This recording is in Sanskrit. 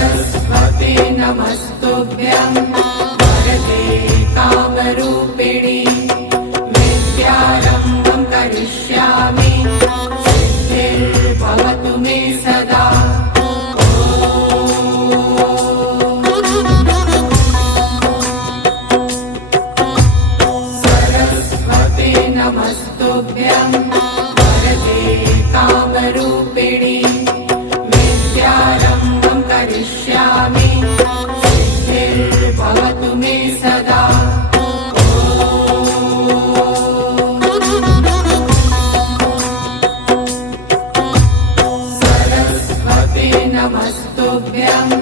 सरस्वते नमस्तुभ्यं वरदे कामरूपिणि विद्यारम्भं करिष्यामि सिद्धिर्भवतु मे सदा। सरस्वते नमस्तुभ्यं वरदे कामरूपिणि विद्यारम्भं करिष्यामि सिद्धिर्भवतु मे सदा। सरस्वते नमस्तुभ्यं